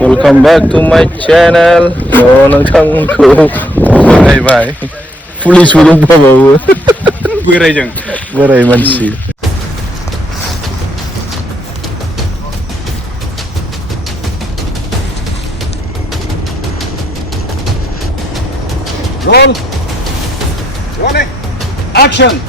Welcome back to my channel. So, nagtangko. Bye bye. Police ulung pa ba? Buiray jang. Garay man si. Roll. Rolling. Action.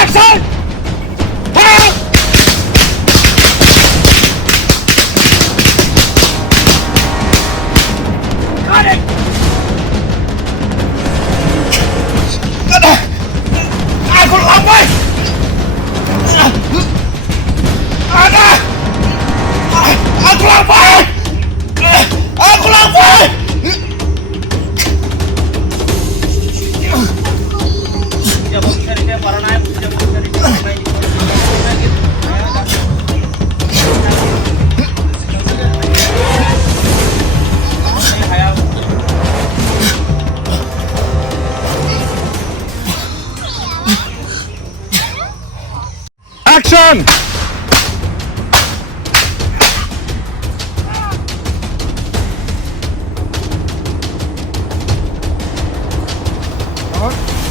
Action! Fire! Got it! Aku lambai! Ada! Aku lambai! Aku lambai! Action!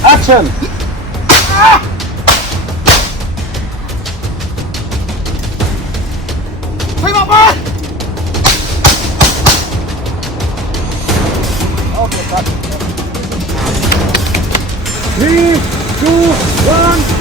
Action! Hey, Papa! Okay, cut. 3, 2, 1.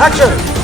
Action!